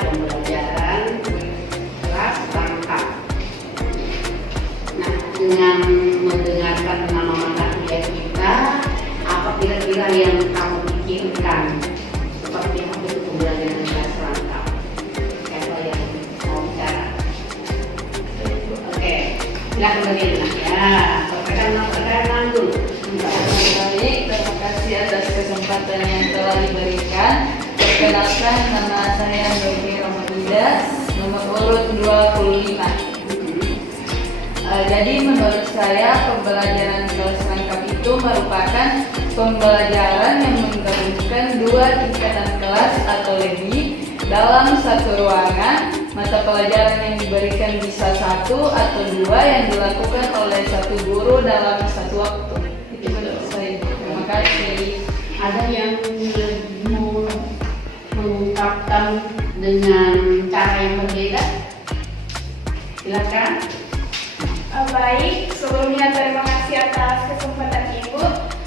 pembelajaran kelas rangkap. Nah, dengan mendengarkan nama mata kuliah kita, apa kira-kira yang kamu pikirkan seperti apa itu pembelajaran kelas rangkap? Siapa yang mau bicara? Oke, silakan bagaimana ya? Perkenalan dulu. Baik, terima kasih atas kesempatan yang telah diberikan. Perkenalkan, nama saya Baby Romadida, nomor urut 25. Jadi menurut saya pembelajaran kelas rangkap itu merupakan pembelajaran yang menggabungkan dua tingkatan kelas atau lebih dalam satu ruangan. Mata pelajaran yang diberikan bisa satu atau dua yang dilakukan oleh satu guru dalam satu waktu. Itu menurut saya. Terima kasih. Ada yang mau mengungkapkan dengan cara yang berbeda? Silakan. Baik, sebelumnya terima kasih atas kesempatan Ibu.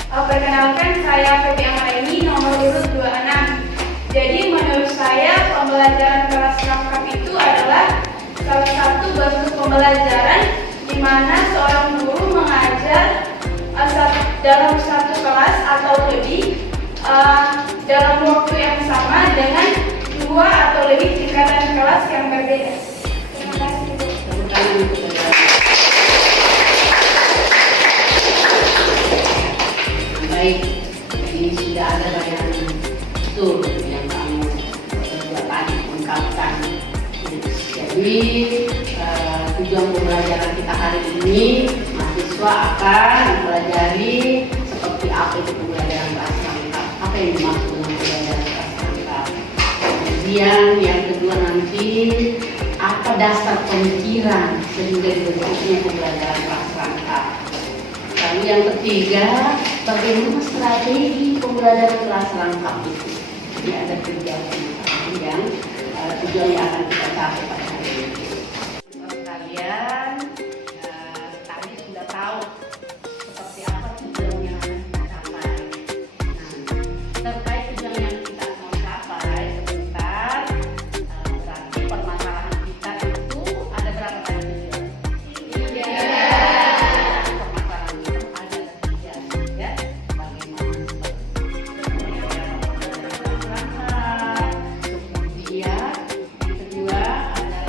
Perkenalkan, saya Febi Amaraini, nomor urut 26. Jadi menurut saya pembelajaran kelas rangkap itu adalah salah satu bentuk pembelajaran di mana seorang guru mengajar dalam satu kelas atau lebih dalam waktu yang sama dengan dua atau lebih tingkatan kelas yang berbeda. Terima kasih, Bu. Tepuk tangan untuk saudara. Baik, ini sudah ada bayangan betul yang kamu berdua tadi ungkapkan. Jadi tujuan pembelajaran kita hari ini, mahasiswa akan mempelajari seperti apa itu pembelajaran kelas rangkap, apa yang dimaksud dengan pembelajaran kelas rangkap. Kemudian yang kedua nanti apa dasar pemikiran sehingga dibentuknya pembelajaran kelas rangkap. Lalu yang ketiga, bagaimana strategi pembelajaran kelas rangkap itu. Ini ada tiga yang tujuan yang akan kita capai pada hari ini. Kalian tadi sudah tahu seperti apa tujuan yang akan kita capai. Nah, terkait tujuan yang kita mau capai sebentar, berarti permasalahan kita itu ada berapa tadi tujuan? Permasalahan kita ada tiga, ya. Bagaimana kemudian yang kedua adalah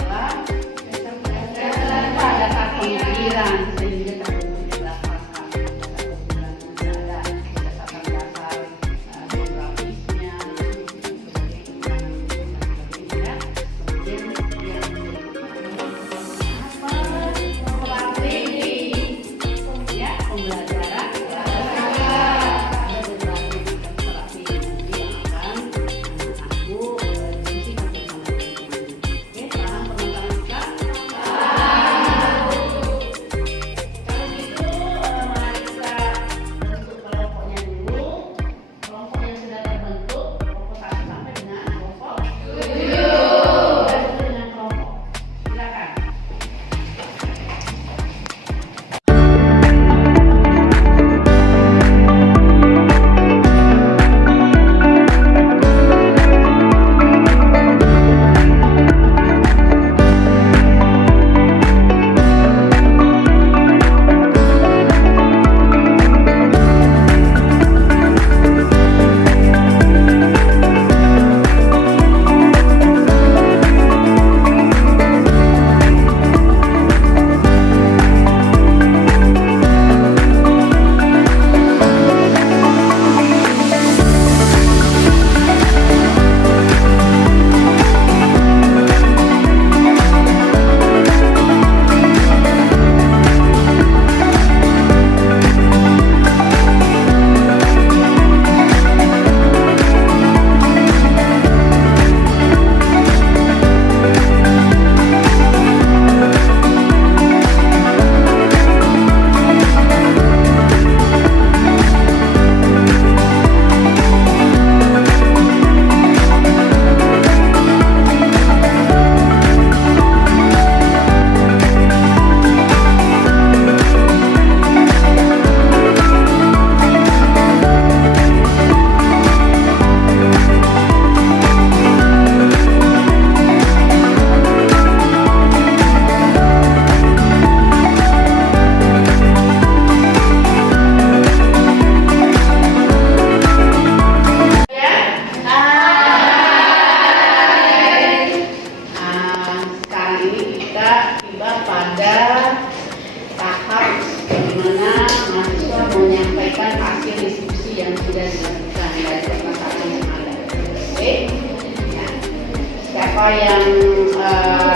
yang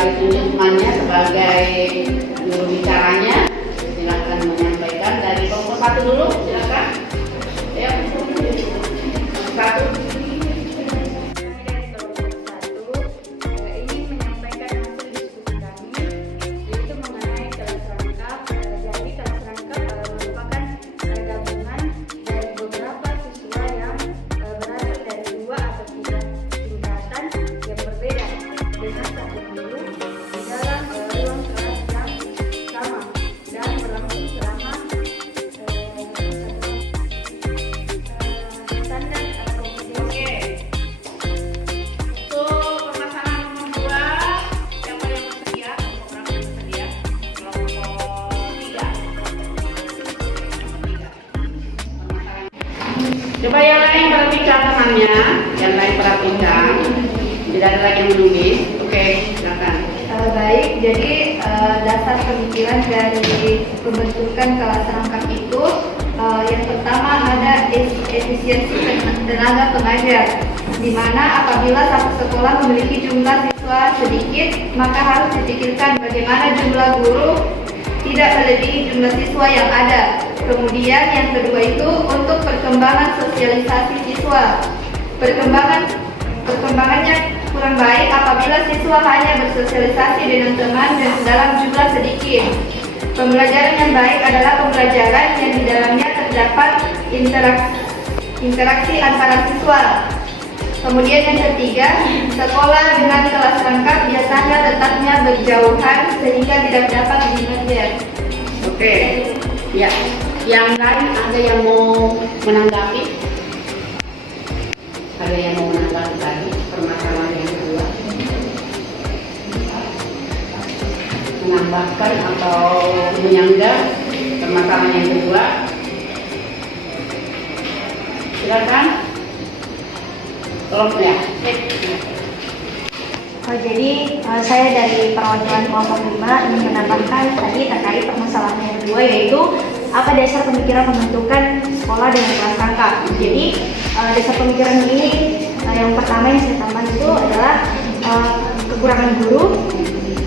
ditunjuk temannya sebagai juru bicaranya? Silakan menyampaikan dari kelompok 1 dulu, silakan. Ya, satu. Ini menyampaikan hasil diskusi kami, yaitu mengenai kelas rangkap. Jadi kelas rangkap merupakan gabungan dari beberapa siswa yang berasal dari 2 atau 3 tingkatan yang berbeda dengan satu guru di dalam ruang kelas yang sama dan berlangsung selama standar kompetensi. Untuk permasalahan nomor 2, siapa yang bersedia? Kelompok berapa yang bersedia? Kelompok 3. Coba yang lain perhatikan temannya, yang lain perhatikan. Tidak ada lagi yang menulis. Oke, silakan. Baik, jadi dasar pemikiran dari pembentukan kelas rangkap itu yang pertama ada efisiensi tenaga pengajar, di mana apabila satu sekolah memiliki jumlah siswa sedikit, maka harus dipikirkan bagaimana jumlah guru tidak melebihi jumlah siswa yang ada. Kemudian yang kedua itu untuk perkembangan sosialisasi siswa. Perkembangannya kurang baik apabila siswa hanya bersosialisasi dengan teman dan dalam jumlah sedikit. Pembelajaran yang baik adalah pembelajaran yang di dalamnya terdapat interaksi antara siswa. Kemudian yang ketiga, sekolah dengan kelas rangkap biasanya letaknya berjauhan sehingga tidak dapat dimengerti. Oke, ya. Yang lain ada yang mau menanggapi? Ada yang mau menanggapi tadi permasalahan yang kedua? Menambahkan atau menyanggah permasalahan yang kedua? Silakan. Tolong ya. Jadi saya dari perwakilan kelompok 5 ingin menambahkan tadi terkait permasalahan yang kedua, yaitu apa dasar pemikiran pembentukan sekolah dengan kelas rangkap. Jadi dasar pemikiran ini yang pertama yang saya tambahkan itu adalah kekurangan guru,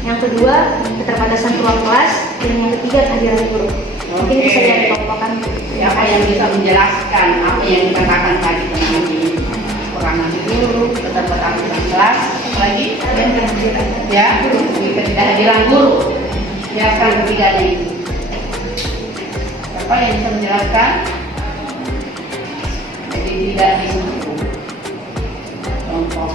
yang kedua keterbatasan ruang kelas, dan yang ketiga kehadiran guru. Mungkin bisa dikelompokkan. Siapa yang bisa menjelaskan apa yang dikatakan tadi tentang ini? Kekurangan guru, keterbatasan kelas, lagi ya, ketidakhadiran guru. Jelaskan ketiganya itu. Siapa yang bisa menjelaskan? Jadi tidak disebut kelompok.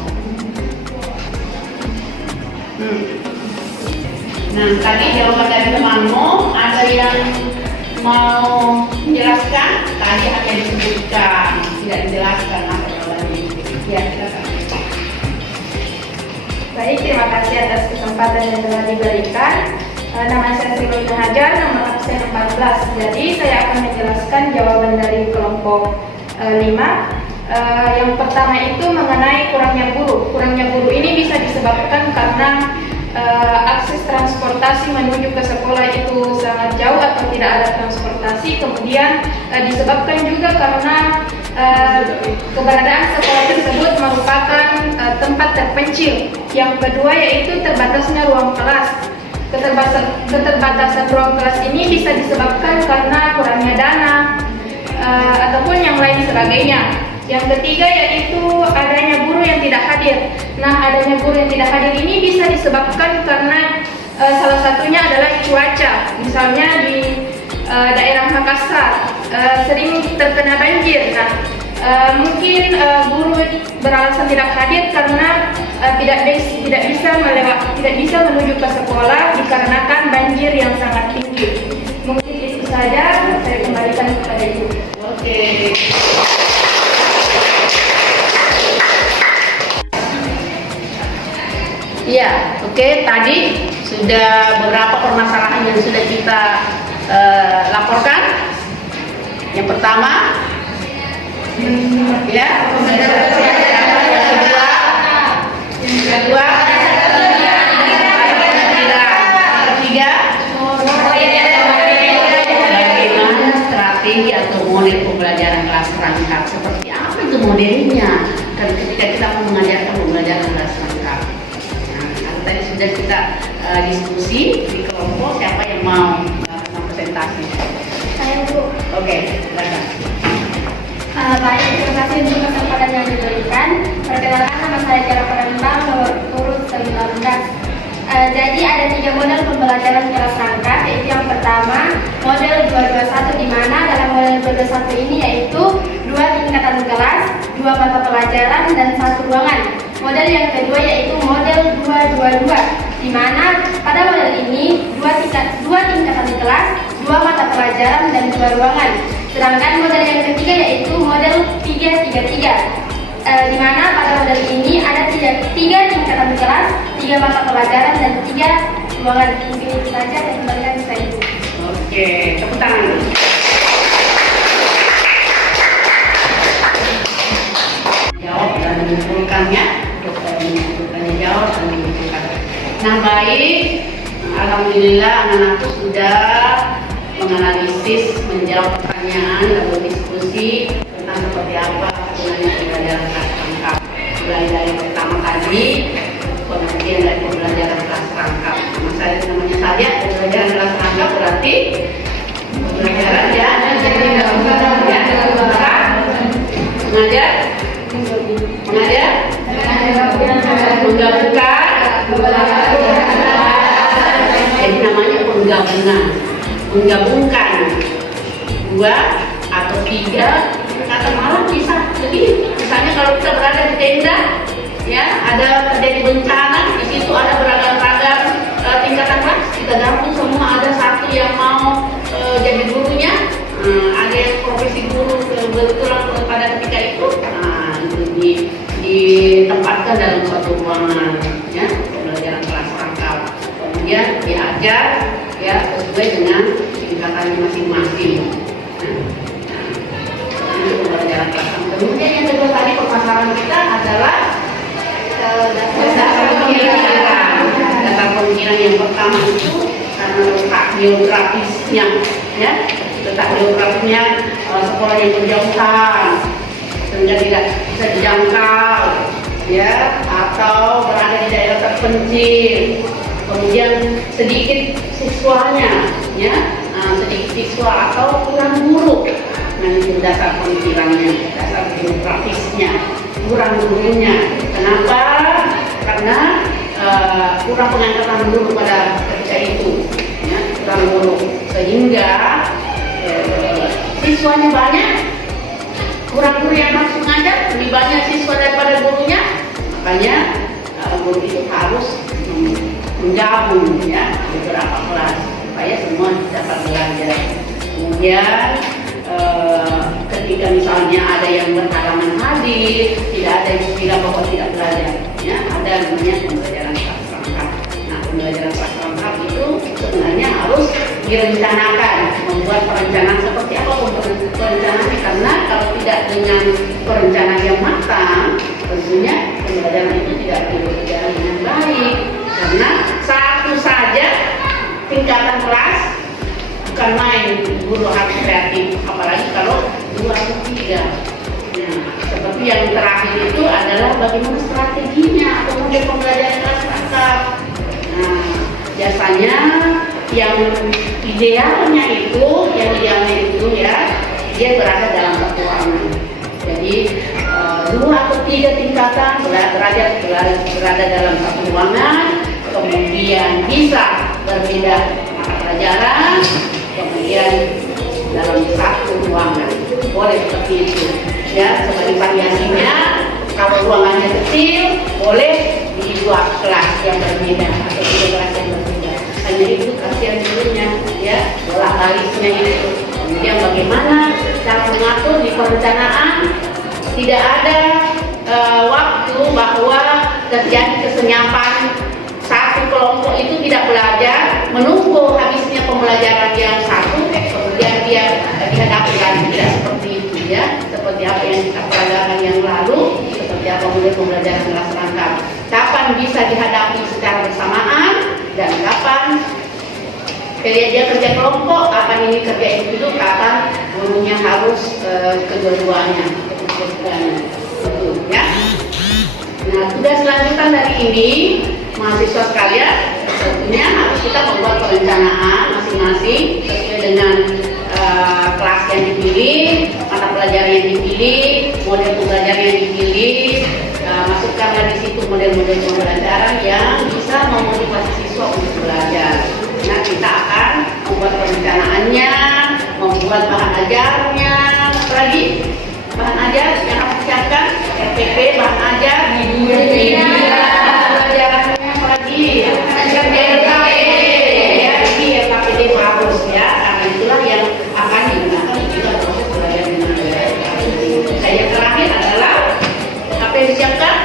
Nah, tadi jawaban dari temanmu ada yang mau menjelaskan? Tadi hanya disebutkan, tidak dijelaskan apa jawabannya. Ya, silakan. Baik, terima kasih atas kesempatan yang telah diberikan. Nama saya Sri Lina Hajar, nomor absen 14. Jadi saya akan menjelaskan jawaban dari kelompok 5. Yang pertama itu mengenai kurangnya guru. Kurangnya guru ini bisa disebabkan karena akses transportasi menuju ke sekolah itu sangat jauh atau tidak ada transportasi. Kemudian disebabkan juga karena keberadaan sekolah tersebut merupakan tempat terpencil. Yang kedua yaitu terbatasnya ruang kelas. Keterbatasan ruang kelas ini bisa disebabkan karena kurangnya dana ataupun yang lain sebagainya. Yang ketiga yaitu adanya guru yang tidak hadir. Nah, adanya guru yang tidak hadir ini bisa disebabkan karena salah satunya adalah cuaca. Misalnya di daerah Makassar sering terkena banjir. Nah, mungkin guru beralasan tidak hadir karena tidak bisa menuju ke sekolah dikarenakan banjir yang sangat tinggi. Mungkin itu saja, saya kembalikan kepada Ibu. Oke. Iya, oke. Tadi sudah beberapa permasalahan yang sudah kita laporkan. Yang pertama, ya, yang kedua, ketiga, bagaimana strategi atau model pembelajaran kelas rangkap? Seperti apa itu modelnya? Dan ketika kita mengajarkan pembelajaran kelas rangkap. tadi sudah kita diskusi di kelompok. Siapa yang mau presentasi? Saya Bu. Oke, silakan. Baik, terima kasih untuk kesempatan yang diberikan. Perkenalkan, nama saya Tiara Pranambang, nomor urut 19. Jadi ada 3 model pembelajaran kelas rangkap, yaitu yang pertama model 221, di mana dalam model 221 ini yaitu 2 tingkatan kelas, 2 mata pelajaran, dan 1 ruangan. Model yang kedua yaitu model 222, di mana pada model ini 2 tingkatan kelas, 2 mata pelajaran, dan 2 ruangan. Sedangkan model yang ketiga yaitu model 333, di mana pada model ini ada 3 tingkatan kelas, 3 mata pelajaran, dan 3 ruangan. Mungkin itu saja, saya kembalikan ke saya. Oke, tepuk tangan. Jawab dan menyimpulkannya, menyimpulkannya jawab dan menyimpulkan. Nah, baik, alhamdulillah anak-anakku sudah menganalisis, menjawab pertanyaan, lalu diskusi tentang seperti apa gunanya pembelajaran kelas rangkap. Mulai dari pertama tadi, pengertian dari pembelajaran kelas rangkap. Namanya saja pembelajaran kelas rangkap berarti pembelajaran ya, mengajar, jadi namanya menggabungkan 2 atau 3 atau malah bisa lebih. Misalnya kalau kita berada di tenda, ya ada terjadi bencana, di situ ada beragam-ragam tingkatan kelas, kita gabung semua, ada satu yang mau jadi gurunya, ada yang profesi guru kebetulan pada ketika itu, itu ditempatkan dalam satu ruangan, ya, pembelajaran kelas rangkap. Kemudian diajar ya sesuai dengan tingkatannya masing-masing. Itu pembelajaran kelas rangkap. Kemudian yang kedua tadi permasalahan kita adalah dasar pemikiran. Dasar pemikiran yang pertama itu karena letak geografisnya, ya, letak geografisnya sekolah yang berjauhan sehingga tidak bisa dijangkau, ya, atau berada di daerah terpencil. Kemudian sedikit siswanya, ya, sedikit siswa atau kurang guru. Nah, itu dasar pemikirannya, dasar geografisnya, kurang gurunya. Kenapa? Karena kurang pengangkatan guru pada ketika itu, ya, kurang guru, sehingga siswanya banyak, kurang guru yang langsung ngajar, lebih banyak siswa daripada gurunya. Makanya guru itu harus menggabung, ya, beberapa kelas supaya semua dapat belajar. Kemudian ketika misalnya ada yang berhalangan hadir, tidak ada yang bilang bahwa tidak belajar, ya, ada namanya pembelajaran kelas rangkap. Nah, pembelajaran kelas rangkap itu sebenarnya harus direncanakan, membuat perencanaan seperti apa perencanaan, karena kalau tidak dengan perencanaan yang matang, tentunya pembelajaran itu tidak berjalan dengan baik. Karena satu saja tingkatan kelas bukan main, guru harus kreatif, apalagi kalau 2 atau 3. Nah, seperti yang terakhir itu adalah bagaimana strateginya atau model pembelajaran kelas rangkap. Nah, biasanya yang idealnya itu ya, dia berada dalam satu ruangan. Jadi 2 atau 3 tingkatan berada dalam satu ruangan, kemudian bisa berbeda mata pelajaran, kemudian dalam satu ruangan. Boleh seperti itu, ya, sebagai variasinya. Kalau ruangannya kecil, boleh di 2 kelas yang berbeda atau 3 kelas yang berbeda. Hanya itu kasihan gurunya, ya, bola baliknya itu. Kemudian bagaimana cara mengatur di perencanaan, tidak ada waktu bahwa terjadi kesenyapan satu kelompok itu tidak belajar, menunggu habisnya pembelajaran yang satu, kemudian dia dihadapi lagi, tidak seperti itu, ya, seperti apa yang kita pelajari yang lalu, seperti apa model pembelajaran kelas rangkap. Kapan bisa dihadapi secara bersamaan dan kapan dia kerja kelompok, kapan ini kerja individu, kapan gurunya harus kedua-duanya, ya. Nah, tugas selanjutan dari ini mahasiswa sekalian, tentunya harus kita membuat perencanaan masing-masing sesuai dengan kelas yang dipilih, mata pelajaran yang dipilih, model pembelajaran yang dipilih. Masukkanlah di situ model-model pembelajaran yang bisa memotivasi siswa untuk belajar. Nah, kita akan membuat perencanaannya, membuat bahan ajarnya, apalagi bahan ajar yang harus disiapkan, RPP, bahan ajar, media, pelajarannya apalagi, LKPD harus ya, karena itulah yang akan digunakan untuk proses belajar mengajar. Yang terakhir adalah apa yang disiapkan?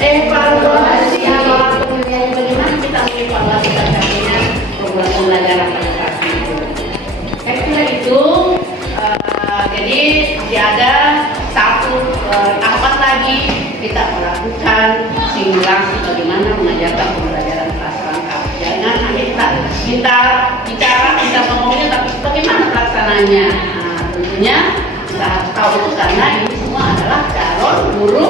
Evaluasi. Bagaimana kita mengevaluasi tercapainya program pembelajaran pada saat itu. Saya kira itu. Jadi masih ada satu tahapan lagi kita melakukan simulasi bagaimana mengajarkan pembelajaran kelas lengkap. Jangan hanya kita bicara, kita ngomongnya, tapi bagaimana pelaksananya. Nah, tentunya kita harus tahu itu karena ini semua adalah calon guru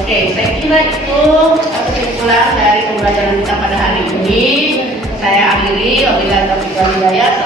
Oke, saya kira itu kesimpulan dari pembelajaran kita pada hari ini. Saya akhiri, wabillahi taufiq wal hidayah.